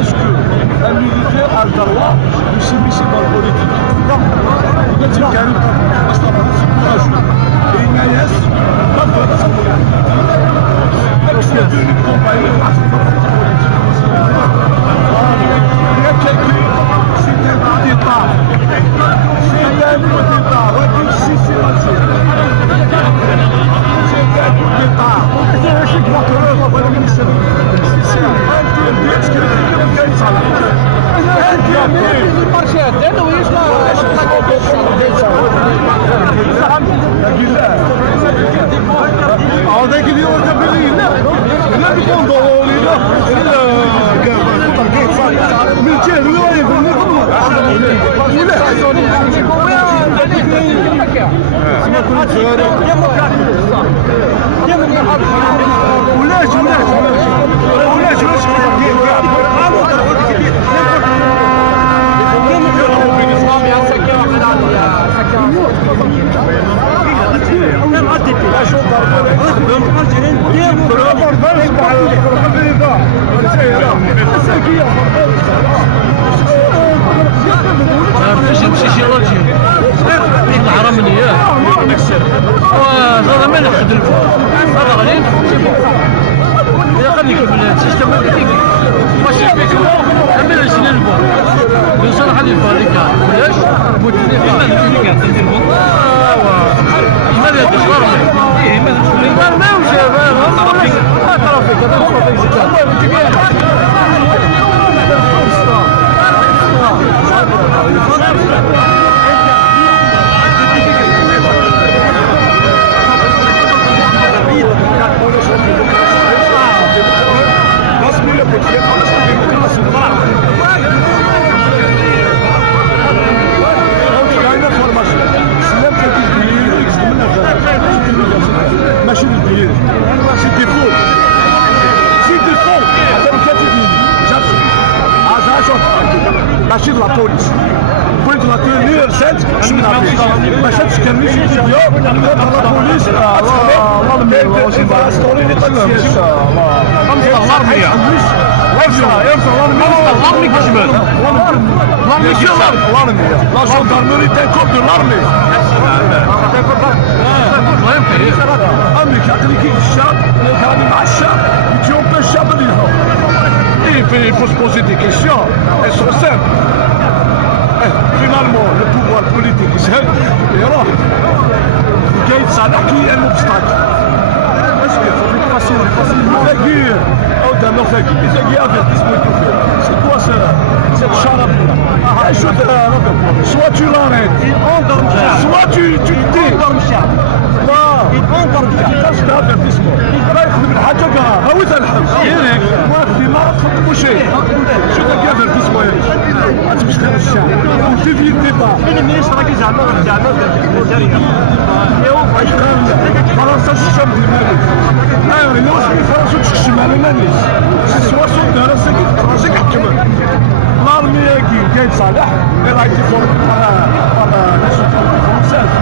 Est-ce que un militaire a le droit de s'immiscer dans la politique? Non. Peut-être qu'il y a un courageux. Et Inès, pas de sa politique. Elle fait une compagnie il y a quelqu'un, c'est un coup d'État. C'est un coup d'État. Regarde ici, c'est la chose. C'est un coup d'État. هذاك اللي هو تبرير لا بيكون ضروري لا من جهه ولا يقول باش يمشي شي راجل يطلع مني هذا ما نحد هذا غادي اذا خليك السيستم هذيك ماشي فيك اما شنو نبغى يوصل حد الفريق علاش لماذا تشغلني ما وش ما ترافيك ماشي بالبيير سي ديفو هذا كاتبين ماشي لا بوليس بغيت نعطي لي رسالت باش نعطي باش تسكرني شي فيديو لا بوليس الله الله ستوري اللي طلع ان شاء الله الارميه الارميه كجبال الارميه لا جوندارموري تاكل دو الارمي امريكا يعطيني كيف الشعب هذه مع الشعب يتيوبيا الشعب اللي هو il faut se poser des questions elles sont simples finalement le pouvoir politique يسهل يروح كاين صالح كي انه obstacle est-ce que c'est facile فقير او دم فقير avertissement c'est quoi ça cette charade soit tu l'arrêtes soit tu le dis خاصك avertissement لا يخدم الحاجه كراه هاويت الحبس واخدي ما تخدموا شيء شو داك avertissement ما تمشي تخدم الشعب وتدي الديبا فين المينيستر راكي زعما الجزائريه فرنسا الشام ديال المغرب ايوا الا واش فرنسا تشكشم على الناس سوا دار ساكت فرنسا كتحكم l'armée qui صالح elle a été formée par la société française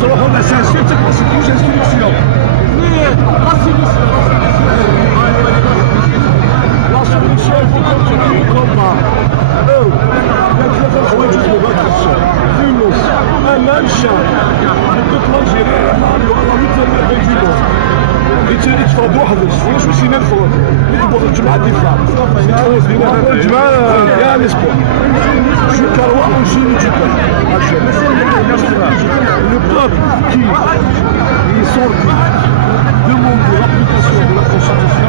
donc on a cherché cette instruction mais la solution il faut continuer le combat un شاب تطلع جيري يتفرض واحد واش ماشي نفرض يطبق الجماعه الدفاع الجماعه يا الاسبوع شو كاروا وجيني جدا le peuple qui est sorti demander l'application de la constitution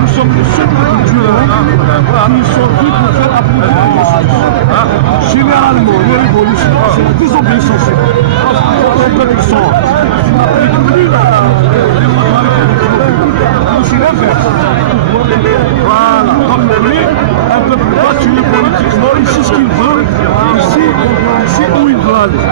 nous sommes le seul peuple du monde qui est sorti pour faire appliquer la constitution généralement les révolutions c'est la désobéissance n'applique plus c'est l'inverse voilà comme lui un peuple battu politiquement ici ce qu'il veut ici où il veut aller